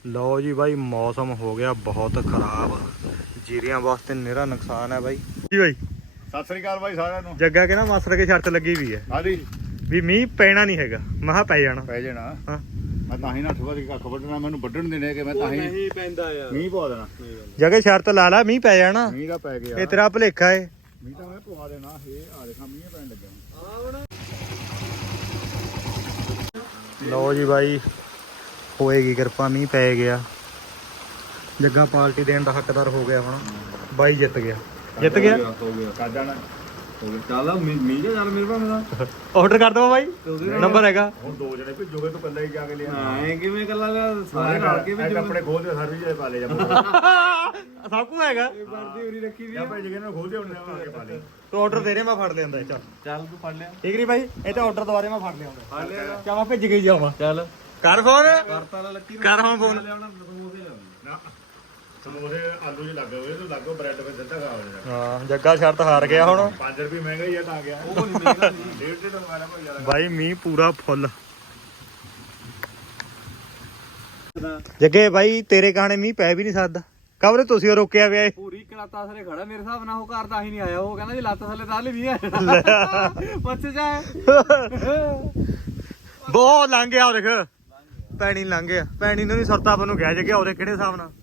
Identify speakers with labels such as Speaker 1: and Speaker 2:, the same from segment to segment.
Speaker 1: ਲਓ ਜੀ ਬਾਈ ਮੌਸਮ ਹੋ ਗਿਆ ਬਹੁਤ ਖਰਾਬ। ਜੀਰੀਆਂ ਵਾਸਤੇ ਨਿਹਰਾ ਨੁਕਸਾਨ ਹੈ ਬਾਈ ਜੀ। ਬਾਈ
Speaker 2: ਸਤਿ ਸ੍ਰੀ ਅਕਾਲ ਬਾਈ ਸਾਰਿਆਂ ਨੂੰ।
Speaker 1: ਜੱਗਾ ਕਹਿੰਦਾ ਮਾਸੜ ਕੇ ਸ਼ਰਤ ਲੱਗੀ ਵੀ ਹੈ
Speaker 2: ਹਾਂਜੀ
Speaker 1: ਵੀ ਮੀਂਹ ਪੈਣਾ ਨਹੀਂ ਹੈਗਾ। ਮਹਾ ਪੈ ਜਾਣਾ
Speaker 2: ਪੈ ਜਾਣਾ।
Speaker 1: ਹਾਂ
Speaker 2: ਮੈਂ ਤਾਂ ਹੀ 8 ਵਜੇ ਕੱਖ ਵੱਢਣਾ, ਮੈਨੂੰ ਵੱਢਣ ਦੇਣੇ ਕਿ ਮੈਂ ਤਾਂ ਹੀ
Speaker 3: ਨਹੀਂ ਪੈਂਦਾ ਯਾਰ
Speaker 2: ਮੀਂਹ ਪਵਾ ਦੇਣਾ।
Speaker 1: ਜੱਗੇ ਸ਼ਰਤ ਲਾ ਲਾ, ਮੀਂਹ ਪੈ ਜਾਣਾ।
Speaker 2: ਮੀਂਹ ਦਾ ਪੈ ਗਿਆ
Speaker 1: ਇਹ ਤੇਰਾ ਭੁਲੇਖਾ ਏ।
Speaker 2: ਮੀਂਹ ਤਾਂ ਮੈਂ ਪਵਾ ਦੇਣਾ। ਇਹ ਆ ਦੇਖਾਂ ਮੀਂਹ ਪੈਣ ਲੱਗਿਆ।
Speaker 1: ਲਓ ਜੀ ਬਾਈ ਹੋਏਗੀ ਕਿਰਪਾ, ਮੀਂਹ ਪੈ ਗਿਆ। ਜੱਗਾ ਪਾਰਟੀ ਦੇਣ ਦਾ ਹੱਕਦਾਰ ਹੋ ਗਿਆ ਹੁਣ। ਬਾਈ ਜਿੱਤ ਗਿਆ। ਜਿੱਤ ਗਿਆ
Speaker 2: ਹੋ ਗਿਆ ਕੱਢ ਜਾਣਾ।
Speaker 3: ਚੱਲ ਮੀਂਹ ਜਾ ਚੱਲ ਮੇਰੇ ਭਾਵੇਂ ਦਾ
Speaker 1: ਆਰਡਰ ਕਰ ਦਵਾਂ ਬਾਈ, ਨੰਬਰ ਹੈਗਾ।
Speaker 2: ਹੁਣ 2 ਜਣੇ ਭੇਜੋਗੇ ਤੂੰ ਇਕੱਲਾ ਹੀ ਜਾ ਕੇ ਲਿਆ।
Speaker 3: ਐ ਕਿਵੇਂ ਕੱਲਾ ਸਾਰੇ ਰਲ ਕੇ ਵੀ
Speaker 2: ਆਪਣੇ ਖੋਲ ਦੇ ਸਰਵਿਸ ਦੇ ਪਾ ਲੈ ਜਾ।
Speaker 1: ਸਭ ਕੁਝ ਹੈਗਾ।
Speaker 3: ਵਰਦੀ ਉਰੀ ਰੱਖੀ ਵੀ
Speaker 2: ਜਾਂ ਭੇਜ ਕੇ ਨਾ ਖੋਲ ਦੇ ਉਹਨੇ ਆ ਕੇ ਪਾ ਲੈ।
Speaker 1: ਤੂੰ ਆਰਡਰ ਦੇ ਰਹੇ, ਮੈਂ ਫੜ ਲਿਆਂਦਾ। ਚੱਲ
Speaker 3: ਚੱਲ ਤੂੰ ਫੜ ਲਿਆ
Speaker 1: ਠੀਕ ਨਹੀਂ ਬਾਈ, ਇਹ ਤਾਂ ਆਰਡਰ ਦੁਬਾਰੇ ਮੈਂ ਫੜ ਲਿਆਉਂਦਾ।
Speaker 3: ਫੜ ਲਿਆ
Speaker 1: ਕਿਆ ਮੈਂ ਭੇਜ ਕੇ ਜਾਵਾਂ।
Speaker 3: ਚੱਲ
Speaker 1: ਕਰ ਫੋਨ,
Speaker 3: ਕਰਤਾ ਲਾ ਲੱਕੀ
Speaker 1: ਕਰ ਹੁਣ ਫੋਨ।
Speaker 3: ਲਿਆਉਣਾ ਸਮੋਸੇ ਲਿਆਉਣਾ
Speaker 2: ਨਾ ਸਮੋਸੇ ਆਲੂ ਜੀ ਲੱਗੇ ਹੋਏ ਤੂੰ ਲੱਗੋ ਬ੍ਰੈਡ ਵਿੱਚ ਸਿੱਧਾ ਖਾ ਹੋ ਜਾਣਾ।
Speaker 1: ਹਾਂ ਜੱਗਾ ਸ਼ਰਤ ਹਾਰ ਗਿਆ ਹੁਣ।
Speaker 2: 5 ਰੁਪਏ ਮਹਿੰਗਾ ਹੀ ਆ ਤਾਂ ਗਿਆ।
Speaker 3: ਉਹ ਨਹੀਂ ਮਹਿੰਗਾ ਨਹੀਂ
Speaker 2: 1.5 ਵਾਲਾ ਭਾਈ ਯਾਰ।
Speaker 1: ਬਾਈ ਮੀਂਹ ਪੂਰਾ ਫੁੱਲ। ਜੱਗੇ ਬਾਈ ਤੇਰੇ ਕਹਾਣੇ ਮੀਂਹ ਪੈ ਵੀ ਨਹੀਂ ਸਕਦਾ। ਕਬਰੇ ਤੁਸੀਂ ਰੋਕਿਆ ਪਿਆ ਏ।
Speaker 3: ਪੂਰੀ ਕਲਾਤਾ ਥਲੇ ਖੜਾ ਮੇਰੇ ਹਿਸਾਬ ਨਾਲ। ਉਹ ਘਰ ਤਾਂ ਹੀ ਨਹੀਂ ਆਇਆ। ਉਹ ਕਹਿੰਦਾ ਜੀ ਲੱਤ ਥੱਲੇ ਤਾਂ ਲਈ ਨਹੀਂ ਆਇਆ। ਪੱਛ ਜਾ
Speaker 1: ਬਹੁਤ ਲੰਘ ਗਿਆ ਉਹ ਦੇਖ। ਪੈਣੀ ਲੰਘ ਗਿਆ। ਪੈਣੀ ਨੂੰ ਨਹੀਂ ਸੁਰਤਾ ਨੂੰ ਗਿਆ ਜੱਗੇ ਉਹਦੇ ਕਿਹੜੇ ਹਿਸਾਬ ਨਾਲ।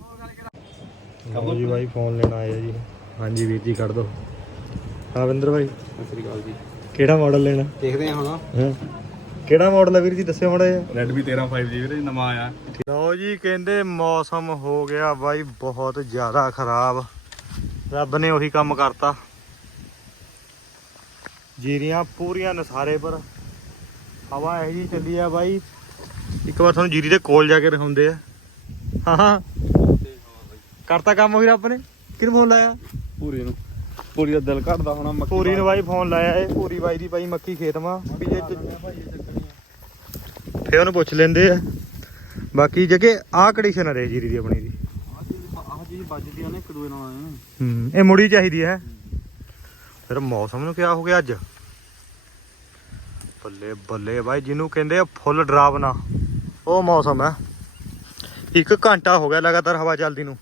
Speaker 1: ਲਓ ਜੀ ਬਾਈ ਫੋਨ ਲੈਣ ਆਏ ਆ ਜੀ। ਹਾਂਜੀ ਵੀਰ ਜੀ ਕੱਢ ਦੋ। ਆਵਿੰਦਰ ਬਾਈ
Speaker 3: ਸਤਿ ਸ੍ਰੀ ਅਕਾਲ ਜੀ।
Speaker 1: ਕਿਹੜਾ ਮਾਡਲ ਲੈਣਾ?
Speaker 3: ਦੇਖਦੇ ਆ ਹੁਣ।
Speaker 1: ਹਾਂ ਕਿਹੜਾ ਮਾਡਲ ਹੈ ਵੀਰ ਜੀ, ਦੱਸਿਓ ਮਾੜਾ ਜਿਹਾ।
Speaker 3: Redmi 13 5G ਵੀਰੇ ਨਵਾਂ ਆਇਆ।
Speaker 1: ਲਓ ਜੀ ਕਹਿੰਦੇ ਮੌਸਮ ਹੋ ਗਿਆ ਬਾਈ ਬਹੁਤ ਜ਼ਿਆਦਾ ਖਰਾਬ। ਰੱਬ ਨੇ ਉਹੀ ਕੰਮ ਕਰਤਾ। ਜੀਰੀਆਂ ਪੂਰੀਆਂ ਨਸਾਰੇ ਪਰ ਹਵਾ ਇਹੋ ਜਿਹੀ ਚੱਲੀ ਆ ਬਾਈ। ਇੱਕ ਵਾਰ ਤੁਹਾਨੂੰ ਜੀਰੀ ਦੇ ਕੋਲ ਜਾ ਕੇ ਦਿਖਾਉਂਦੇ ਆ। ਹਾਂ ਹਾਂ ਕਰਤਾ ਕੰਮ ਉਹੀ ਰੱਬ ਨੇ। ਕਿਹਨੂੰ ਫੋਨ ਲਾਇਆ?
Speaker 3: ਪੂਰੀ ਨੂੰ। ਪੂਰੀ ਦਾ ਦਿਲ ਘੜਦਾ ਹੋਣਾ। ਮੱਕੀ
Speaker 1: ਪੂਰੀ ਨੂੰ ਬਾਈ ਫੋਨ ਲਾਇਆ ਏ। ਪੂਰੀ ਬਾਈ ਦੀ ਬਾਈ ਮੱਕੀ ਖੇਤ ਮਾ ਵੀ ਜੇ ਫੇਰ ਉਹਨੂੰ ਪੁੱਛ ਲੈਂਦੇ ਆ। ਬਾਕੀ ਜਗੇ ਆਹ ਕੰਡੀਸ਼ਨ ਆ ਰਹੀ ਜੀਰੀ ਦੀ ਆਪਣੀ ਦੀ।
Speaker 3: ਆਹ ਚੀਜ਼ ਵੱਜਦੀ ਆ ਨਾ ਇੱਕ ਦੂਏ ਨਾਲ।
Speaker 1: ਇਹ ਮੁੜੀ ਚਾਹੀਦੀ ਹੈ। ਫਿਰ ਮੌਸਮ ਨੂੰ ਕਿਆ ਹੋ ਗਿਆ ਅੱਜ। ਬੱਲੇ ਬੱਲੇ ਬਾਈ ਜਿਹਨੂੰ ਕਹਿੰਦੇ ਆ ਫੁੱਲ ਡਰਾਵਨਾ ਉਹ ਮੌਸਮ ਹੈ। 1 ਘੰਟਾ ਹੋ ਗਿਆ ਲਗਾਤਾਰ ਹਵਾ ਚੱਲਦੀ ਨੂੰ।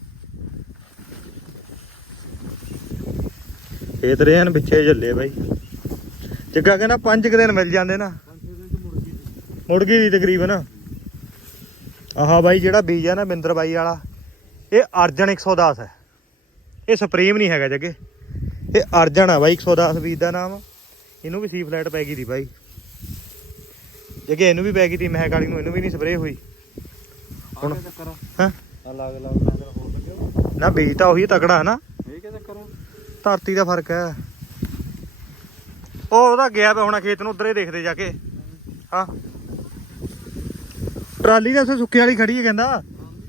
Speaker 1: ਖੇਤ ਰਹੇ ਹਨ ਪਿੱਛੇ ਝੱਲੇ ਬਾਈ। ਜੱਗਾ ਕਹਿੰਦਾ 5 ਦਿਨ ਮਿਲ ਜਾਂਦੇ ਨਾ। ਮੁੜ ਗਈ ਦੀ ਤਕਰੀਬਨ। ਆਹ ਬਾਈ ਜਿਹੜਾ ਬੀਜ ਆ ਨਾ ਬਿੰਦਰ ਬਾਈ ਵਾਲਾ, ਇਹ ਅਰਜਨ 110 ਹੈ। ਇਹ ਸੁਪਰੀਮ ਨਹੀਂ ਹੈਗਾ ਜੱਗੇ, ਇਹ ਅਰਜਨ ਆ ਬਾਈ 110 ਬੀਜ ਦਾ ਨਾਮ। ਇਹਨੂੰ ਵੀ ਸੀ ਫਲੈਟ ਪੈ ਗਈ ਦੀ ਬਾਈ ਜੱਗੇ। ਇਹਨੂੰ ਵੀ ਪੈ ਗਈ ਤੀ ਮਹਿਕ ਵਾਲੀ ਨੂੰ। ਇਹਨੂੰ ਵੀ ਨਹੀਂ ਸਪਰੇਅ ਹੋਈ ਹੁਣ। ਹਾਂ
Speaker 3: ਅਲੱਗ ਅਲੱਗ ਮੈਂ ਹੋਰ ਲੱਗਿਆ
Speaker 1: ਨਾ ਬੀਜ ਤਾਂ ਉਹੀ ਤਕੜਾ ਹੈ ਨਾ।
Speaker 3: ਇਹ ਕੀ ਚੱਕਰ ਆ?
Speaker 1: ਧਰਤੀ ਦਾ ਫਰਕ ਹੈ। ਉਹ ਉਹਦਾ ਗਿਆ ਪਿਆ ਹੋਣਾ ਖੇਤ ਨੂੰ, ਉਧਰ ਹੀ ਦੇਖਦੇ ਜਾ ਕੇ। ਹਾਂ ਟਰਾਲੀ ਦਾ ਸੁੱਕੇ ਵਾਲੀ ਖੜੀ ਹੈ ਕਹਿੰਦਾ।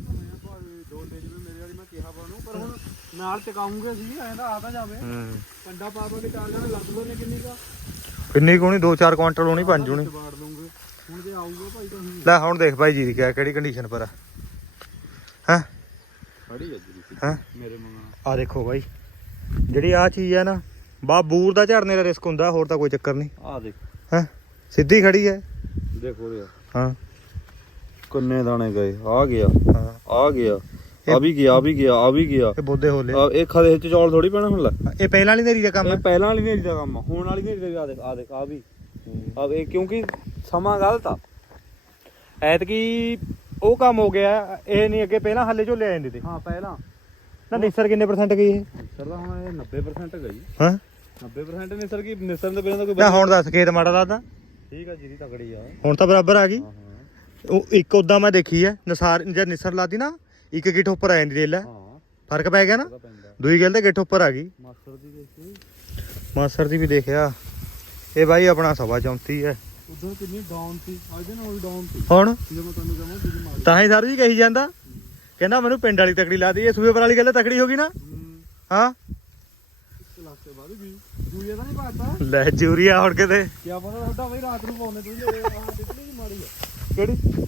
Speaker 3: ਨਾਲ ਟਿਕਾਉਂਗੇ ਸੀ ਐਂਦਾ ਆ ਤਾਂ ਜਾਵੇ। ਕੰਡਾ ਪਾ ਪਾ ਕੇ ਚਾਲ ਜਾਣਾ ਲੱਗ ਲੋ ਨੇ ਕਿੰਨੀ ਕਾ
Speaker 1: ਕਿੰਨੀ ਕੁ ਹੋਣੀ? 2-4 ਕੁਆਂਟਲ ਹੋਣੀ, 5 ਹੋਣੀ।
Speaker 3: ਬਾੜ ਲੂੰਗੇ ਹੁਣ ਜੇ ਆਊਗਾ ਭਾਈ ਤਾਂ ਹੀ।
Speaker 1: ਲੈ ਹੁਣ ਦੇਖ ਭਾਈ ਜੀ ਦੀ ਕਿਹੜੀ ਕੰਡੀਸ਼ਨ ਪਰ ਆ। ਹੈਂ
Speaker 3: ਖੜੀ ਆ ਜੀ
Speaker 1: ਹੈਂ
Speaker 3: ਮੇਰੇ ਮੰਗਣਾ।
Speaker 1: ਆ ਦੇਖੋ ਬਾਈ ਜਿਹੜੀ ਆ ਚੀਜ਼ ਹੈ ਨਾ, ਬਾ ਬੂਰ ਦਾ ਝੜਨੇ ਦਾ ਰਿਸਕ ਹੁੰਦਾ, ਹੋਰ ਤਾਂ ਕੋਈ ਚੱਕਰ ਨਹੀਂ।
Speaker 3: ਆ ਦੇਖ
Speaker 1: ਹੈਂ ਸਿੱਧੀ ਖੜੀ ਹੈ।
Speaker 3: ਦੇਖੋ ਰਿਆ
Speaker 1: ਹਾਂ
Speaker 3: ਕਿੰਨੇ ਦਾਣੇ ਗਏ। ਆ ਗਿਆ
Speaker 1: ਹਾਂ
Speaker 3: ਆ ਗਿਆ ਆ ਵੀ ਗਿਆ ਆ ਵੀ ਗਿਆ ਆ ਵੀ ਗਿਆ।
Speaker 1: ਇਹ ਬੋਦੇ ਹੋਲੇ
Speaker 3: ਇਹ ਖਦੇ ਚ ਚੌਲ ਥੋੜੀ ਪੈਣਾ ਹੁਣ। ਲੈ
Speaker 1: ਇਹ ਪਹਿਲਾਂ ਵਾਲੀ ਨੇਰੀ ਦਾ ਕੰਮ
Speaker 3: ਇਹ
Speaker 1: ਹੈ।
Speaker 3: ਪਹਿਲਾਂ ਵਾਲੀ ਨੇਰੀ ਦਾ ਕੰਮ ਆ। ਹੁਣ ਵਾਲੀ ਨੇਰੀ ਦਾ ਆ ਦੇਖ ਆ ਦੇਖ ਆ ਵੀ ਆ ਇਹ ਕਿਉਂਕਿ ਸਮਾਂ ਗਲਤ ਆ।
Speaker 1: ਐਤਕੀ ਉਹ ਕੰਮ ਹੋ ਗਿਆ। ਇਹ ਨਹੀਂ ਅੱਗੇ ਪਹਿਲਾਂ ਹੱਲੇ ਝੋਲੇ ਆ ਜਾਂਦੇ ਤੇ।
Speaker 3: ਹਾਂ ਪਹਿਲਾਂ
Speaker 1: ਨਾ ਨਿਸਰ ਕਿੰਨੇ % ਗਈ ਇਹ?
Speaker 3: ਨਿਸਰ ਦਾ ਹੁਣ ਇਹ 90% ਗਈ।
Speaker 1: ਹਾਂ
Speaker 3: 90% ਨਿਸਰ ਕੀ ਨਿਸਰ ਦੇ ਬਿਨਾਂ ਤਾਂ ਕੋਈ
Speaker 1: ਨਾ ਹੁਣ ਦੱਸ ਖੇਤ ਮਾੜਾ ਲੱਗਦਾ।
Speaker 3: ਠੀਕ ਆ ਜੀਰੀ ਤਕੜੀ ਆ।
Speaker 1: ਹੁਣ ਤਾਂ ਬਰਾਬਰ ਆ ਗਈ।
Speaker 3: ਹਾਂ
Speaker 1: ਉਹ ਇੱਕ ਉਦਾਂ ਮੈਂ ਦੇਖੀ ਹੈ ਨਸਾਰ ਜਦ ਨਿਸਰ ਲਾਦੀ ਨਾ, ਇੱਕ ਗਿੱਠ ਉੱਪਰ ਆ ਜਾਂਦੀ ਦੇਖ ਲੈ।
Speaker 3: ਹਾਂ
Speaker 1: ਫਰਕ ਪੈ ਗਿਆ ਨਾ।
Speaker 3: ਉਹਦਾ ਪੈਂਦਾ
Speaker 1: ਦੂਈ ਗੱਲ ਤਾਂ ਗਿੱਠ ਉੱਪਰ ਆ ਗਈ।
Speaker 3: ਮਾਸਟਰ ਦੀ ਦੇਖੀ
Speaker 1: ਮਾਸਰ ਦੀ ਵੀ ਦੇਖਿਆ। ਇਹ ਬਾਈ ਆਪਣਾ 34 ਹੈ।
Speaker 3: ਉਦੋਂ ਕਿੰਨੀ ਡਾਊਨ ਸੀ। ਅੱਜ ਨਾਲ ਡਾਊਨ ਸੀ।
Speaker 1: ਹੁਣ
Speaker 3: ਜਦੋਂ ਮੈਂ ਤੁਹਾਨੂੰ ਕਹਾਂ ਜਿਹਦੀ ਮਾਰੀ
Speaker 1: ਤਾਂ ਹੀ ਸਰ ਜੀ ਕਹੀ ਜਾਂਦਾ, ਕਹਿੰਦਾ ਮੈਨੂੰ ਪਿੰਡ ਵਾਲੀ ਤਕੜੀ ਲਾਦੀ। ਇਹ ਸੂਏ ਪਰ ਵਾਲੀ ਗੱਲ ਤਕੜੀ ਹੋ ਗਈ ਨਾ। ਹਾਂ
Speaker 3: ਕਲਾਸ ਤੇ ਬਾਅਦ ਵੀ ਦੂਜੇ ਦਾ ਨਹੀਂ ਪਾਤਾ।
Speaker 1: ਲੈ ਜੂਰੀਆ ਹੁਣ ਕਿਤੇ
Speaker 3: ਕੀ ਪਤਾ ਤੁਹਾਡਾ ਬਈ ਰਾਤ ਨੂੰ ਪਾਉਣੇ ਤੁਸੀਂ ਆ ਦਿੱਤੀ ਦੀ ਮਾੜੀ ਆ
Speaker 1: ਕਿਹੜੀ।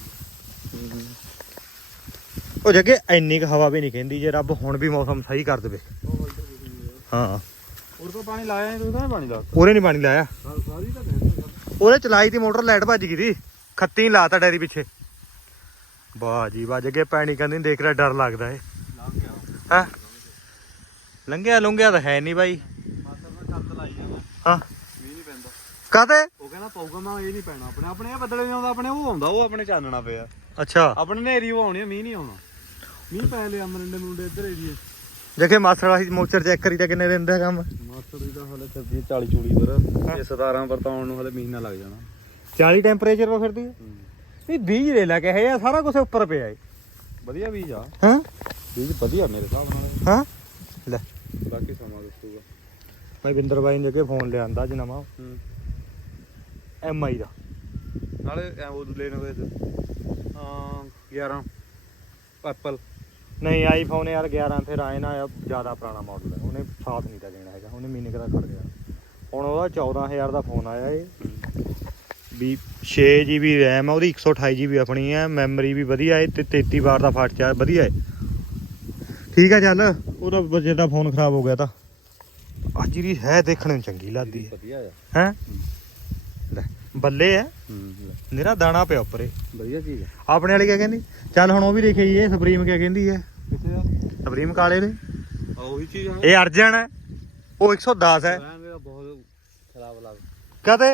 Speaker 1: ਉਹ ਜੱਗੇ ਇੰਨੀ ਕੁ ਹਵਾ ਵੀ ਨਹੀਂ ਕਹਿੰਦੀ ਜੇ ਰੱਬ ਹੁਣ ਵੀ ਮੌਸਮ ਸਹੀ ਕਰ ਦੇਵੇ। ਹਾਂ
Speaker 3: ਹੋਰ ਤਾਂ ਪਾਣੀ ਲਾਇਆ ਨਹੀਂ। ਤੂੰ ਤਾਂ ਪਾਣੀ ਲਾ
Speaker 1: ਉਹਨੇ ਨਹੀਂ ਪਾਣੀ ਲਾਇਆ।
Speaker 3: ਸਾਰੀ ਤਾਂ ਕਹਿੰਦਾ
Speaker 1: ਉਹਨੇ ਚਲਾਈ ਤੀ ਮੋਟਰ, ਲਾਈਟ ਭੱਜ ਗਈ ਸੀ। ਖੱਤੀ ਲਾਤਾ ਡੈਰੀ ਪਿੱਛੇ। ਵਾਹ ਜੀ ਵਾਹ। ਜੱਗੇ ਪੈਣੀ ਕਹਿੰਦੀ ਦੇਖ ਰਿਹਾ ਡਰ ਲੱਗਦਾ ਏ
Speaker 3: ਲੰਘ ਗਿਆ
Speaker 1: ਹੈ। ਲੰਘਿਆ ਲੁੰਘਿਆ ਤਾਂ ਹੈ ਨਹੀਂ ਬਾਈ।
Speaker 3: ਮਾਤਰ ਦਾ ਛੱਤ ਲਾਈ ਜਾਣਾ
Speaker 1: ਹਾਂ
Speaker 3: ਮੀਂਹ ਨਹੀਂ ਪੈਂਦਾ।
Speaker 1: ਕਾਤੇ?
Speaker 3: ਉਹ ਕਹਿੰਦਾ ਪਊਗਾ, ਮੈਂ ਇਹ ਨਹੀਂ ਪੈਣਾ ਆਪਣੇ ਆਪਣੇ ਇਹ ਬਦਲੇ ਨਹੀਂ ਆਉਂਦਾ ਆਪਣੇ, ਉਹ ਆਉਂਦਾ ਉਹ ਆਪਣੇ ਚਾਨਣਾ ਪਿਆ
Speaker 1: ਅੱਛਾ
Speaker 3: ਆਪਣੇ ਨੇਰੀ ਉਹ ਆਉਣੀ, ਮੀਂਹ ਨਹੀਂ ਆਉਣਾ। ਮੀਂਹ ਪੈ ਲਿਆ ਮਰਿੰਡੇ ਮੁੰਡੇ ਇੱਧਰ ਏਰੀਏ
Speaker 1: ਜੱਗੇ ਮਾਸੜ ਵਾਲੀ ਮੋਚਰ ਚੈੱਕ ਕਰੀ ਤਾਂ ਕਿੰਨੇ ਦਿਨ ਦਾ ਕੰਮ?
Speaker 3: ਮਾਸਟਰ ਦੀ ਤਾਂ ਹਲੇ ਫਿਰਦੀ 40 ਚੂੜੀ ਪਰ ਇਹ 17 ਵਰਤਾਉਣ ਨੂੰ ਹਲੇ ਮਹੀਨਾ ਲੱਗ ਜਾਣਾ।
Speaker 1: 40 ਟੈਂਪਰੇਚਰ ਵਾ ਫਿਰਦੀ ਇਹ ਬੀਜ ਲੈ ਲੈ ਕੇ ਹੈ ਯਾਰ, ਸਾਰਾ ਕੁਝ ਉੱਪਰ ਪਿਆ ਏ।
Speaker 3: ਵਧੀਆ ਬੀਜ ਆ,
Speaker 1: ਹਾਂ
Speaker 3: ਬੀਜ ਵਧੀਆ ਮੇਰੇ ਹਿਸਾਬ ਨਾਲ।
Speaker 1: ਹਾਂ ਲੈ
Speaker 3: ਬਾਕੀ ਸਮਾਂ ਦੱਸੂਗਾ।
Speaker 1: ਭਾਈ ਬਿੰਦਰ ਬਾਈ ਨੇ ਜੱਗੇ ਫੋਨ ਲਿਆਂਦਾ ਅੱਜ ਨਵਾਂ MI ਦਾ।
Speaker 3: ਨਾਲੇ ਉਹ ਲੈਣ ਹੋਏ ਹਾਂ 11 ਐਪਲ
Speaker 1: ਨਹੀਂ ਆਈਫੋਨ ਯਾਰ 11 ਫਿਰ ਆਏ ਨਾ ਜ਼ਿਆਦਾ ਪੁਰਾਣਾ ਮਾਡਲ ਹੈ, ਉਹਨੇ ਸਾਥ ਨਹੀਂ ਤਾਂ ਦੇਣਾ ਹੈਗਾ, ਉਹਨੇ ਮਹੀਨੇ ਕੁ ਦਾ ਖੜ ਗਿਆ। ਹੁਣ ਉਹਦਾ 14000 ਦਾ ਫੋਨ ਆਇਆ ਏ ਵੀ 6 GB ਰੈਮ ਆ ਉਹਦੀ, 128 GB ਆਪਣੀ ਹੈ, ਮੈਮਰੀ ਵੀ ਵਧੀਆ ਏ ਤੇ 33 ਵਾਰ ਦਾ ਫਾਸਟ ਚਾਰਜ ਵਧੀਆ ਏ। ਠੀਕ ਆ ਚੱਲ, ਉਹਦਾ ਬੱਚੇ ਦਾ ਫੋਨ ਖਰਾਬ ਹੋ ਗਿਆ ਤਾਂ ਅੱਜ ਜਿਹੜੀ ਹੈ ਦੇਖਣ ਨੂੰ ਚੰਗੀ ਲੱਗਦੀ ਹੈ
Speaker 3: ਵਧੀਆ ਆ
Speaker 1: ਹੈ। ਲੈ ਬੱਲੇ ਹੈ ਨਿਹਰਾ ਦਾਣਾ ਪਿਆ ਉੱਪਰ ਇਹ,
Speaker 3: ਵਧੀਆ ਚੀਜ਼ ਆ।
Speaker 1: ਆਪਣੇ ਵਾਲੀ ਕਿਆ ਕਹਿੰਦੀ? ਚੱਲ ਹੁਣ ਉਹ ਵੀ ਦੇਖੇ ਇਹ ਸੁਪਰੀਮ ਕਿਆ ਕਹਿੰਦੀ ਹੈ?
Speaker 3: ਕਿੱਥੇ ਆ
Speaker 1: ਸੁਪਰੀਮ ਕਾਲੇ ਨੇ
Speaker 3: ਉਹੀ ਚੀਜ਼ ਆ।
Speaker 1: ਇਹ ਅਰਜਨ ਹੈ, ਉਹ 110 ਹੈ।
Speaker 3: ਮੇਰਾ ਬਹੁਤ ਖਰਾਬ ਲੱਗ
Speaker 1: ਕਦੇ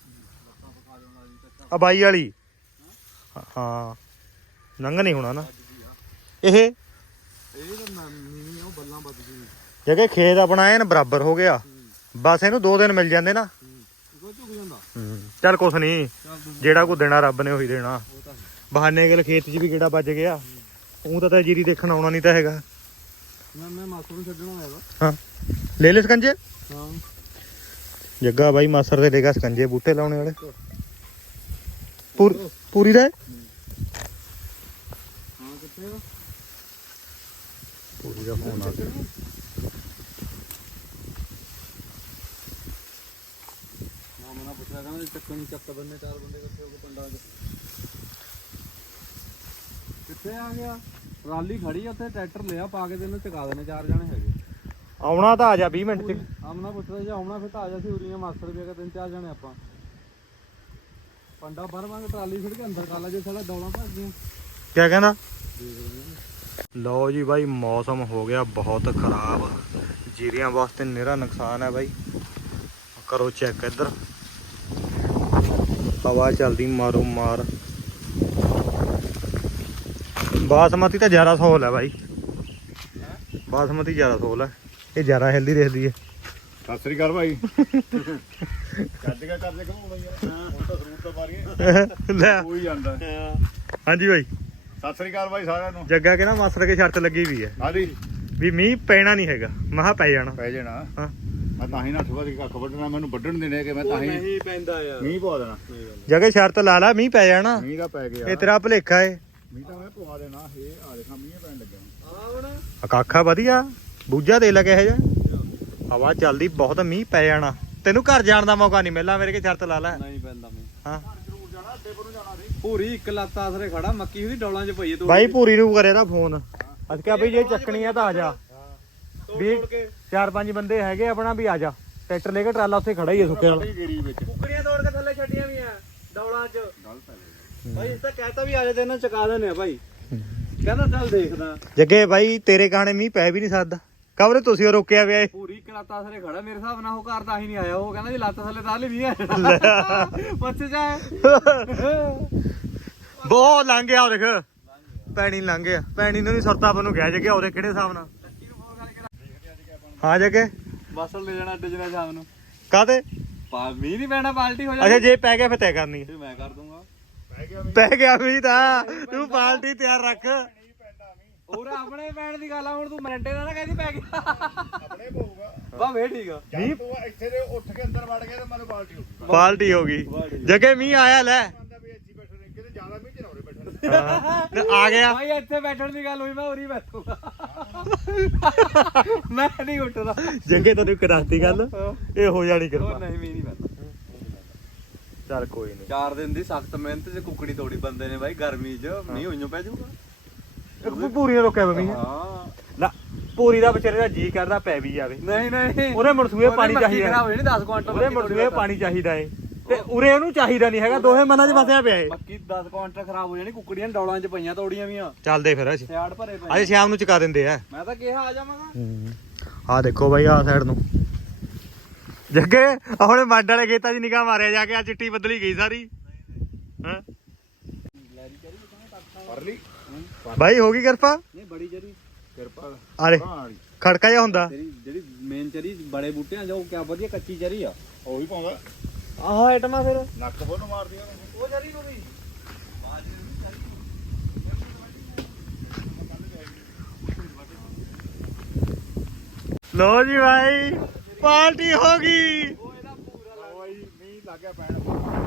Speaker 1: ਆ ਬਾਈ ਵਾਲੀ ਹਾਂ ਨੰਗ ਨਹੀਂ ਹੋਣਾ ਨਾ ਇਹ
Speaker 3: ਤਾਂ ਨੀਵੀਂ ਉਹ ਬੱਲਾਂ ਵੱਜ ਗਈ
Speaker 1: ਜਗੇ ਖੇਤ ਆਪਣਾ ਐਨ ਬਰਾਬਰ ਹੋ ਗਿਆ, ਬਸ ਇਹਨੂੰ 2 ਦਿਨ ਮਿਲ ਜਾਂਦੇ ਨਾ।
Speaker 3: ਕੋਈ ਝੁਕ ਜਾਂਦਾ।
Speaker 1: ਚੱਲ ਕੁਛ ਨਹੀਂ, ਜਿਹੜਾ ਕੋ ਦੇਣਾ ਰੱਬ ਨੇ ਉਹੀ ਦੇਣਾ। ਬਹਾਨੇ ਗਲ ਖੇਤ 'ਚ ਵੀ ਕਿਹੜਾ ਵੱਜ ਗਿਆ, ਉਹ ਤਾਂ ਜੀਰੀ ਦੇਖਣ ਆਉਣਾ ਨਹੀਂ ਤਾਂ ਹੈਗਾ।
Speaker 3: ਮੈਂ ਮਾਸਟਰ ਨੂੰ ਛੱਡਣਾ ਹੋਇਆ ਵਾ।
Speaker 1: ਹਾਂ ਲੈ ਲੈ ਸਕੰਜੇ।
Speaker 3: ਹਾਂ
Speaker 1: ਜੱਗਾ ਬਾਈ ਮਾਸਰ ਦੇ ਲੇਗਾ ਸਕੰਜੇ ਬੂਟੇ ਲਾਉਣੇ ਵਾਲੇ ਪੂਰੀ ਦਾ
Speaker 3: ਹਾਂ ਕਿੱਥੇ ਆ
Speaker 1: ਪੂਰੀ ਦਾ ਫੋਨ ਆ ਗਿਆ।
Speaker 3: ਨਾ ਮਨਾ ਪੁੱਛਿਆ ਕਹਿੰਦਾ ਚੱਕਣ ਚੱਕ ਬੰਨੇ 4 ਬੰਦੇ ਇਕੱਠੇ ਹੋ ਕੇ ਪਿੰਡਾਂ 'ਚ ਕਿੱਥੇ ਆ ਗਿਆ। ਟਰਾਲੀ ਖੜੀ ਆ ਉੱਥੇ, ਟਰੈਕਟਰ ਲਿਆ ਪਾ ਕੇ ਤੈਨੂੰ ਚਕਾ ਦੇਣੇ 4 ਜਣੇ ਹੈਗੇ।
Speaker 1: ਆਉਣਾ ਤਾਂ ਆ ਜਾ 20 ਮਿੰਟ 'ਚ।
Speaker 3: ਆਮਨਾ ਪੁੱਛਦਾ ਜੇ ਆਉਣਾ ਫਿਰ ਤਾਂ ਆ ਜਾ ਸੀ। ਉਰੀਆਂ ਮਾਸਟਰ ਵੀ ਹੈਗਾ 3-4 ਜਣੇ ਆਪਾਂ ਪੰਡਾ ਭਰਵਾਂਗੇ ਟਰਾਲੀ ਫਿਰ ਕੇ ਅੰਦਰ ਕਾਲਾ ਜੇ ਸਾਲਾ ਡੌਲਾਂ ਭਰ ਗਈਆਂ।
Speaker 1: ਕਿਆ ਕਹਿੰਦਾ? ਲਓ ਜੀ ਬਾਈ ਮੌਸਮ ਹੋ ਗਿਆ ਬਹੁਤ ਖਰਾਬ, ਜੀਰੀਆਂ ਵਾਸਤੇ ਨਿਹਰਾ ਨੁਕਸਾਨ ਹੈ ਬਾਈ। ਕਰੋ ਚੈੱਕ ਇੱਧਰ, ਹਵਾ ਚੱਲਦੀ ਮਾਰੋ ਮਾਰ। ਬਾਸਮਤੀ ਤਾਂ 1100 ਹੈ ਬਾਈ, ਬਾਸਮਤੀ 1100 ਹੈ, ਇਹ ਜ਼ਿਆਦਾ ਹੈਲਦੀ ਰਹਿੰਦੀ ਹੈ।
Speaker 2: ਸਤਿ ਸ੍ਰੀ ਅਕਾਲ ਭਾਈ। ਕੱਜ ਕੇ ਕਰਦੇ ਘਮਾਉਣਾ ਯਾਰ, ਹੁਣ ਤਾਂ ਸਰੂਰ ਤਾਂ ਮਾਰ ਗਏ
Speaker 1: ਲੈ
Speaker 2: ਕੋਈ ਜਾਂਦਾ।
Speaker 1: ਹਾਂਜੀ ਬਾਈ
Speaker 2: ਸਤਿ ਸ੍ਰੀ ਅਕਾਲ ਭਾਈ ਸਾਰਿਆਂ ਨੂੰ।
Speaker 1: ਜੱਗਾ ਕਹਿੰਦਾ ਮਾਸੜ ਕੇ ਸ਼ਰਤ ਲੱਗੀ ਵੀ ਹੈ
Speaker 2: ਹਾਂਜੀ
Speaker 1: ਵੀ ਮੀਂਹ ਪੈਣਾ ਨਹੀਂ ਹੈਗਾ, ਮਹਾ ਪੈ ਜਾਣਾ।
Speaker 2: ਪੈ ਜਾਣਾ।
Speaker 1: ਹਾਂ
Speaker 2: ਮੈਂ ਤਾਂ ਹੀ ਨਾ ਠਵਾ ਦੀ ਕੱਖ ਵੱਢਣਾ, ਮੈਨੂੰ ਵੱਢਣ ਦੇਣੇ ਕਿ ਮੈਂ ਤਾਂ ਹੀ
Speaker 3: ਨਹੀਂ ਪੈਂਦਾ ਯਾਰ
Speaker 2: ਮੀਂਹ ਪਵਾ ਦੇਣਾ।
Speaker 1: ਜਗੇ ਸ਼ਰਤ ਲਾ ਲਾ, ਮੀਂਹ ਪੈ ਜਾਣਾ।
Speaker 2: ਮੀਂਹ ਦਾ ਪੈ ਗਿਆ,
Speaker 1: ਇਹ ਤੇਰਾ ਭੁਲੇਖਾ ਏ।
Speaker 2: ਮੀਂਹ ਤਾਂ ਮੈਂ ਪਵਾ ਦੇਣਾ। ਇਹ ਆ ਦੇਖਾਂ ਮੀਂਹ ਪੈਣ ਲੱਗਿਆ।
Speaker 3: ਆ ਹੁਣ
Speaker 1: ਅਕਾਖਾ ਵਧੀਆ ਬੂਝਾ ਦੇ ਲੱਗੇ ਇਹ ਜਾ ਹਵਾ ਚੱਲਦੀ ਬਹੁਤ, ਮੀਂਹ ਪੈ ਜਾਣਾ। ਤੈਨੂੰ ਘਰ ਜਾਣ ਦਾ ਮੌਕਾ ਨਹੀਂ ਮਿਲਣਾ, ਮੇਰੇ ਕੇ ਸ਼ਰਤ ਲਾ ਲੈ।
Speaker 3: ਨਹੀਂ ਪੈਂਦਾ ਮੈਂ
Speaker 1: ਹਾਂ
Speaker 2: ਜ਼ਰੂਰ ਜਾਣਾ, ਅੱਡੇ ਪਰ ਨੂੰ ਜਾਣਾ ਸੀ।
Speaker 3: ਪੂਰੀ ਇੱਕ ਲੱਤ ਆਸਰੇ ਖੜਾ, ਮੱਕੀ ਉਹਦੀ ਡੌਲਾਂ 'ਚ ਪਈ ਹੈ।
Speaker 1: ਬਾਈ ਪੂਰੀ ਨੂੰ ਕਰੇ ਦਾ ਫੋਨ, ਅਸੀਂ ਕਿਹਾ ਬਈ ਜੇ ਚੱਕਣੀ ਆ ਤਾਂ ਆ ਜਾ। ਵੀ 4-5 ਬੰਦੇ ਹੈਗੇ ਆਪਣਾ, ਵੀ ਆ ਜਾ। ਟਰੈਕਟਰ ਲੈ ਕੇ ਟਰਾਲਾ ਉੱਥੇ ਖੜਾ ਹੀ ਹੈ ਸੁੱਕੇ ਵਾਲਾ।
Speaker 2: ਗੇਰੀ ਵਿੱਚ
Speaker 3: ਕੁੱਕੜੀਆਂ ਤੋੜ ਕੇ ਥੱਲੇ ਛੱਡੀਆਂ ਵੀ ਆ ਡੌਲਾਂ 'ਚ।
Speaker 2: ਗਲਤ ਹੈ
Speaker 3: ਭਾਈ ਇਸ ਤਾਂ ਕਹਿਤਾ ਵੀ ਆ ਜਾ ਤੇ ਇਹਨਾਂ ਚਕਾ ਦਿੰਦੇ ਆ ਭਾਈ। ਕਹਿੰਦਾ ਚੱਲ ਦੇਖਦਾ।
Speaker 1: ਜੱਗੇ ਬਾਈ ਤੇਰੇ ਗਾਣੇ ਮੀਂਹ ਪੈ ਵੀ ਨਹੀਂ ਸਕਦਾ, ਕਬਰੇ ਤੁਸੀਂ ਉਹ ਰੋਕਿਆ ਪਿਆ ਏ।
Speaker 3: ਪੂਰੀ ਇੱਕ ਲੱਤ ਆਸਰੇ ਖੜਾ, ਮੇਰੇ ਹਿਸਾਬ ਨਾਲ ਉਹ ਘਰ ਤਾਂ ਹੀ ਨਹੀਂ ਆਇਆ। ਉਹ ਕਹਿੰਦਾ ਜੀ ਲੱਤ ਥੱਲੇ ਤਾਂ ਨਹੀਂ ਆਇਆ। ਪੁੱਛ ਜਾ
Speaker 1: ਬਹੁਤ ਲੰਘ ਗਿਆ ਉਹ ਦੇਖ, ਪੈਣੀ ਲੰਘ ਗਿਆ। ਪੈਣੀ ਨੂੰ ਨਹੀਂ ਸੁਰਤਾ ਨੂੰ ਗਿਆ ਜੱਗੇ, ਉਹਦੇ ਕਿਹੜੇ ਹਿਸਾਬ ਨਾਲ। ਹਾਂ ਜੱਗੇ
Speaker 3: ਬਸ ਲੈ ਜਾਣਾ ਅੱਡੇ 'ਚ ਨਾ ਸ਼ਾਮ ਨੂੰ।
Speaker 1: ਕਾਹਤੇ?
Speaker 3: ਮੀਂਹ ਨਹੀਂ ਪੈਣਾ, ਪਾਲਟੀ ਹੋ
Speaker 1: ਅੱਛਾ
Speaker 3: ਜਾਣੀ।
Speaker 1: ਜੇ ਪੈ ਗਿਆ ਫਿਰ ਤੈਅ ਕਰਨੀ ਹੈ।
Speaker 3: ਮੈਂ ਕਰ ਦੂੰਗਾ।
Speaker 1: ਪੈ ਗਿਆ ਮੀਂਹ ਤਾਂ ਤੂੰ ਪਾਲਟੀ ਤਿਆਰ ਰੱਖ।
Speaker 3: ਹੋਰ ਆਪਣੇ ਪੈਣ ਦੀ ਗੱਲ ਆ, ਹੁਣ ਤੂੰ ਮਰੰਡੇ ਨਾਲ ਨਾ ਕਹਿੰਦੀ ਪੈ ਗਿਆ।
Speaker 2: ਆਪਣੇ ਪਊਗਾ
Speaker 3: ਬਾ ਵੇ ਠੀਕ ਆ।
Speaker 2: ਜਦ ਤੂੰ ਇੱਥੇ ਦੇ ਉੱਠ ਕੇ ਅੰਦਰ ਵੜ ਗਿਆ ਤੇ ਮੈਨੂੰ ਪਾਲਟੀ ਹੋ ਗਈ।
Speaker 1: ਪਾਲਟੀ ਹੋ ਗਈ ਜੱਗੇ, ਮੀਂਹ ਆਇਆ ਲੈ।
Speaker 2: ਕਹਿੰਦਾ ਵੀ ਇੱਥੇ ਬੈਠੇ ਨੇ, ਕਿਤੇ ਜ਼ਿਆਦਾ ਮੀਂਹ ਚ ਨਾ ਉਰੇ ਬੈਠਣ।
Speaker 1: ਤੇ ਆ ਗਿਆ।
Speaker 3: ਭਾਈ ਇੱਥੇ ਬੈਠਣ ਦੀ ਗੱਲ ਹੋਈ, ਮੈਂ ਉਰੀ ਬੈਠੂਗਾ। ਮੈਂ ਨਹੀਂ ਉੱਠਦਾ।
Speaker 1: ਜੱਗੇ ਤੈਨੂੰ ਕਰਾਤੀ ਗੱਲ, ਇਹ ਹੋ ਜਾਣੀ
Speaker 3: ਉਹ
Speaker 1: ਕਿਰਪਾ।
Speaker 3: ਨਹੀਂ ਮੀਂਹ ਨਹੀਂ ਪੈਂਦਾ।
Speaker 1: ਚੱਲ ਕੋਈ ਨਹੀਂ।
Speaker 3: 4 ਦਿਨ ਦੀ ਸਖਤ ਮਿਹਨਤ 'ਚ ਕੁੱਕੜੀ ਤੋੜੀ ਬੰਦੇ ਨੇ ਬਾਈ, ਗਰਮੀ 'ਚ ਮੀਂਹ ਹੋਈਓ ਪੈ ਜਾਊਗਾ।
Speaker 1: ਪੂਰੀ ਨੇ ਰੋਕਿਆ ਮੀਂਹ
Speaker 3: ਹਾਂ
Speaker 1: ਨਾ, ਪੂਰੀ ਦਾ ਵਿਚਾਰੇ ਦਾ ਜੀ ਕਰਦਾ ਪੈ ਵੀ ਜਾਵੇ।
Speaker 3: ਨਹੀਂ ਨਹੀਂ
Speaker 1: ਉਹਨੇ ਮਨਸੂਏ ਪਾਣੀ ਚਾਹੀਦਾ,
Speaker 3: ਖਰਾਬ ਹੋਈ ਨਹੀਂ 10 ਕੁਆਂਟਲ।
Speaker 1: ਉਹਦੇ ਮਨਸੂਏ ਪਾਣੀ ਚਾਹੀਦਾ ਏ। ਤੇ ਉਰੇ ਉਹਨੂੰ ਚਾਹੀਦਾ ਨਹੀਂ ਹੈਗਾ, ਦੋਹੇ ਮਨਾਂ 'ਚ ਫਸਿਆ ਪਿਆ ਇਹ।
Speaker 3: ਮੱਕੀ 10 ਕੁਆਂਟਲ ਖਰਾਬ ਹੋ ਜਾਣੀ, ਕੁੱਕੜੀਆਂ ਡੌਲਾਂ 'ਚ ਪਈਆਂ ਤੋੜੀਆਂ ਵੀਆਂ,
Speaker 1: ਚੱਲਦੇ ਫਿਰ ਅੱਜ
Speaker 3: ਸਿਆੜ ਭਰੇ ਪਏ।
Speaker 1: ਸ਼ਾਮ ਨੂੰ ਚੁਕਾ ਦਿੰਦੇ ਆ।
Speaker 3: ਮੈਂ ਤਾਂ ਕਿਹਾ ਆ ਜਾਵਾਂਗਾ।
Speaker 1: ਆਹ ਦੇਖੋ ਬਾਈ ਆਹ ਸਾਈਡ ਨੂੰ ਜੱਗੇ ਹੁਣੇ ਮੱਡ ਵਾਲੇ ਖੇਤਾਂ 'ਚ ਨਿਗਾਹ ਮਾਰਿਆ ਜਾ ਕੇ, ਆ ਚਿੱਟੀ ਬਦਲੀ ਗਈ ਸਾਰੀ ਹਾਂ
Speaker 2: ਪਰਲੀ
Speaker 1: ਬਾਈ ਹੋ ਗਈ ਕਿਰਪਾ।
Speaker 3: ਨਹੀਂ ਬੜੀ ਜਰੀ
Speaker 2: ਕਿਰਪਾ
Speaker 1: ਆਰੇ ਖੜਕਾ ਜਿਹਾ ਹੁੰਦਾ
Speaker 3: ਤੇਰੀ ਜਿਹੜੀ ਮੇਨ ਚਰੀ ਬੜੇ ਬੂਟਿਆਂ ਜੋ ਕਿਆ ਵਧੀਆ ਕੱਚੀ ਚਰੀ ਆ,
Speaker 2: ਉਹ ਵੀ ਪਾਉਂਦਾ
Speaker 3: ਆਹ ਆਈਟਮਾਂ ਫਿਰ
Speaker 2: ਨੱਕ ਬੋਲ ਮਾਰਦੀਆਂ
Speaker 3: ਉਹ ਚਰੀ ਨੂੰ ਵੀ
Speaker 1: ਲੋ ਜੀ ਭਾਈ ਪਾਰਟੀ ਹੋ ਗਈ।
Speaker 2: ਓਏ ਮੀਂਹ ਲੱਗ ਗਿਆ ਪੈਣ।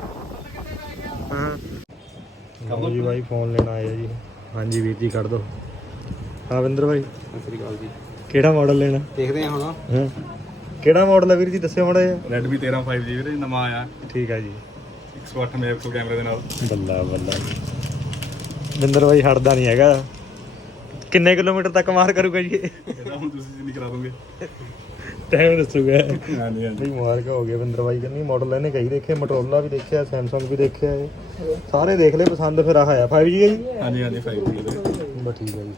Speaker 1: ਲਓ ਜੀ ਭਾਈ ਫੋਨ ਲੈਣ ਆਏ ਆ ਜੀ। ਹਾਂਜੀ ਵੀਰ ਜੀ ਕੱਢ ਦੋ। ਆਵਿੰਦਰ ਭਾਈ
Speaker 3: ਸਤਿ ਸ੍ਰੀ ਅਕਾਲ ਜੀ।
Speaker 1: ਕਿਹੜਾ ਮਾਡਲ ਲੈਣਾ?
Speaker 3: ਦੇਖਦੇ ਆ ਹੁਣ।
Speaker 1: ਹਾਂ ਕਿਹੜਾ ਮਾਡਲ ਹੈ ਵੀਰ ਜੀ ਦੱਸਿਓ ਮਾੜਾ ਜਿਹਾ।
Speaker 2: Redmi 13 5G ਵੀਰੇ ਨਵਾਂ ਆਇਆ,
Speaker 1: ਠੀਕ ਆ ਜੀ।
Speaker 2: 108 ਮੈਗਾਪਿਕਸਲ ਕੈਮਰੇ ਦੇ ਨਾਲ।
Speaker 1: ਬੱਲਾ ਬੱਲਾ ਵਿੰਦਰ ਭਾਈ ਹਟਦਾ ਨਹੀਂ ਹੈਗਾ। ਕਿੰਨੇ ਕਿਲੋਮੀਟਰ ਤੱਕ ਮਾਰ ਕਰੂਗਾ ਜੀ ਇਹ?
Speaker 2: ਇਹਦਾ ਹੁਣ ਤੁਸੀਂ ਜਿੰਨੀ ਕਰਾ ਦੋਗੇ
Speaker 1: ਟਾਈਮ ਦੱਸੂਗਾ।
Speaker 2: ਹਾਂਜੀ ਹਾਂਜੀ
Speaker 1: ਬਈ ਮੁਬਾਰਕ ਹੋ ਗਿਆ ਵਿੰਦਰ ਭਾਈ ਕਹਿੰਦੀ ਮਾਡਲ ਇਹਨੇ ਕਈ ਦੇਖੇ, ਮੋਟੋਰੋਲਾ ਵੀ ਦੇਖਿਆ, ਸੈਮਸੰਗ ਵੀ ਦੇਖਿਆ, ਇਹ ਸਾਰੇ ਦੇਖ ਲਏ ਪਸੰਦ, ਫਿਰ ਆਹ ਆ 5G ਹੈ ਜੀ।
Speaker 2: ਹਾਂਜੀ ਹਾਂਜੀ 5G ਵੀਰੇ।
Speaker 1: ਬਸ ਠੀਕ ਹੈ ਜੀ।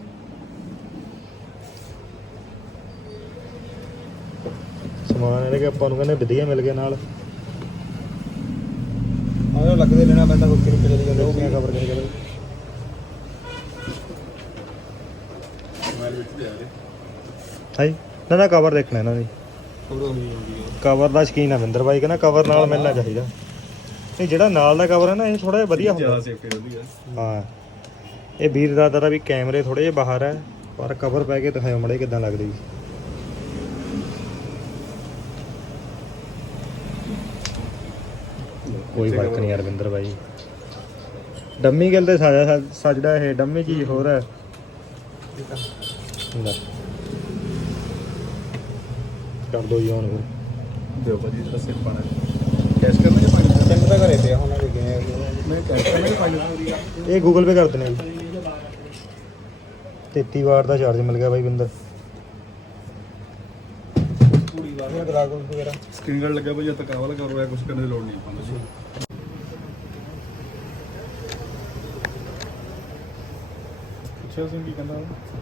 Speaker 1: ਸਮਾਨ ਇਹਨੇ ਕਿ ਆਪਾਂ ਨੂੰ ਕਹਿੰਦੇ ਵਧੀਆ ਮਿਲ ਗਿਆ ਨਾਲ। ਆਹ ਲੱਗਦੇ ਲੈਣਾ ਪੈਂਦਾ, ਕੋਈ ਕਿਹਨੂੰ ਚਲੀ ਜਾਂਦੇ ਉਹ ਕਿਆ ਕਵਰ ਕਰੀ ਜਾਂਦੇ।
Speaker 2: ਮੋਬਾਈਲ ਵਿੱਚ ਤੇ ਆ ਰਹੇ
Speaker 1: ਹਾਈ ਨਾ ਕਵਰ ਦੇਖਣਾ ਇਹਨਾਂ ਦੀ,
Speaker 2: ਖਬਰ ਹੋਣੀ ਹੁੰਦੀ ਹੈ।
Speaker 1: ਕਵਰ ਦਾ ਸ਼ਕੀਨ ਆ ਵਿੰਦਰ ਬਾਈ ਕਹਿੰਦਾ ਕਵਰ ਨਾਲ ਮਿਲਣਾ ਚਾਹੀਦਾ। ਨਹੀਂ ਜਿਹੜਾ ਨਾਲ ਦਾ ਕਵਰ ਹੈ ਨਾ ਇਹ ਥੋੜਾ ਜਿਹਾ ਵਧੀਆ ਹੁੰਦਾ।
Speaker 2: ਜ਼ਿਆਦਾ ਸੇਫਟੀ ਹੁੰਦੀ ਹੈ।
Speaker 1: ਹਾਂ ਇਹ ਵੀਰ ਦਾਦਾ ਦਾ ਵੀ ਕੈਮਰੇ ਥੋੜੇ ਜਿਹੇ ਬਾਹਰ ਹੈ, ਪਰ ਕਵਰ ਪੈ ਕੇ ਦਿਖਾਇਓ ਮੜੇ ਕਿਦਾਂ ਲੱਗਦੇ ਜੀ। ਕੋਈ ਫਰਕ ਨਹੀਂ ਯਾਰ ਵਿੰਦਰ ਬਾਈ, ਡੰਮੀ ਗੱਲ ਤੇ ਸਜਦਾ ਇਹ ਡੰਮੀ ਚੀਜ਼ ਹੋਰ ਹੈ। ਲੈ ਕਰ ਦੋ ਜੀ ਹੁਣ ਫਿਰ
Speaker 2: ਦਿਓ ਭਾਜੀ ਜਿਹੜਾ ਸਿਰ ਪਾਣਾ ਕੈਸ਼ ਕਰਨਾ ਜਾਂ ਫਾਈਨੈਂਸ?
Speaker 1: ਤਿੰਨ ਤਾਂ ਘਰੇ ਪਿਆ ਹੁਣ ਲੱਗੇ
Speaker 2: ਮੈਂ ਕੈਸ਼ ਕਰਨਾ ਜਾਂ ਫਾਈਨੈਂਸ?
Speaker 1: ਇਹ ਗੂਗਲ ਪੇ ਕਰ ਦਿੰਦੇ ਜੀ। 33 ਵਾਟ ਦਾ ਚਾਰਜ ਮਿਲ ਗਿਆ ਬਾਈ ਵਿੰਦਰ। ਪੂਰੀ ਵਾਰ ਗਲਾਸ ਵਗੈਰਾ
Speaker 2: ਸਕਰੀਨ ਗਾਰਡ ਲੱਗਾ ਭਾਜੀ, ਤੱਕ ਆਵਾ ਲਗਾ ਰੋਇਆ, ਕੁਝ ਕਰਨ ਦੀ ਲੋੜ ਨਹੀਂ ਆਪਾਂ ਨੂੰ। ਪੁੱਛਿਆ ਸੀ ਕੀ ਕਹਿੰਦਾ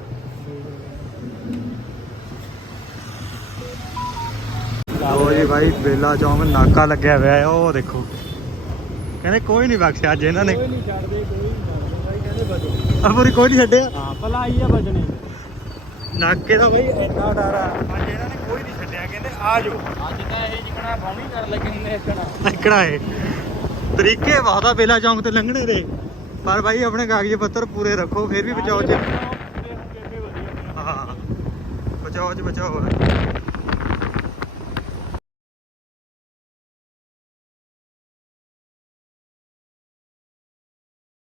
Speaker 1: ਲਓ ਜੀ ਭਾਈ ਬੇਲਾ ਚੌਂਕ ਨਾਕਾ ਲੱਗਿਆ ਹੋਇਆ ਹੈ, ਉਹ ਦੇਖੋ ਕਹਿੰਦੇ ਕੋਈ ਨਹੀਂ ਬਖਸ਼ਿਆ ਅੱਜ ਇਹਨਾਂ ਨੇ।
Speaker 3: ਕੋਈ ਨਹੀਂ ਛੱਡਦੇ, ਕੋਈ ਨਹੀਂ ਬਾਈ ਕਹਿੰਦੇ ਬਚੋ।
Speaker 1: ਅਬੂਰੀ ਕੋਈ ਨਹੀਂ ਛੱਡਿਆ।
Speaker 3: ਹਾਂ ਭਲਾ ਆਈ ਆ ਬਚਣੇ।
Speaker 1: ਨਾਕੇ ਦਾ ਬਾਈ ਇੰਨਾ ਡਰ ਆ ਅੱਜ ਇਹਨਾਂ ਨੇ ਕੋਈ ਨਹੀਂ ਛੱਡਿਆ, ਕਹਿੰਦੇ ਆ ਜਾਓ।
Speaker 3: ਅੱਜ ਤਾਂ ਇਹ ਜਿਕਣਾ ਬਾਣੀ ਕਰ ਲੱਗੇ ਹੁੰਦੇ ਇਕਣਾ।
Speaker 1: ਇਕੜਾ ਏ ਤਰੀਕੇ ਬਹੁਤ ਆ ਬੇਲਾ ਚੌਂਕ ਤੇ ਲੰਘਣੇ ਦੇ, ਪਰ ਭਾਈ ਆਪਣੇ ਕਾਗਜ਼ ਪੱਤਰ ਪੂਰੇ ਰੱਖੋ, ਫਿਰ ਵੀ ਬਚਾਓ ਚ। ਹਾਂ ਬਚਾਓ ਚ ਬਚਾਓ।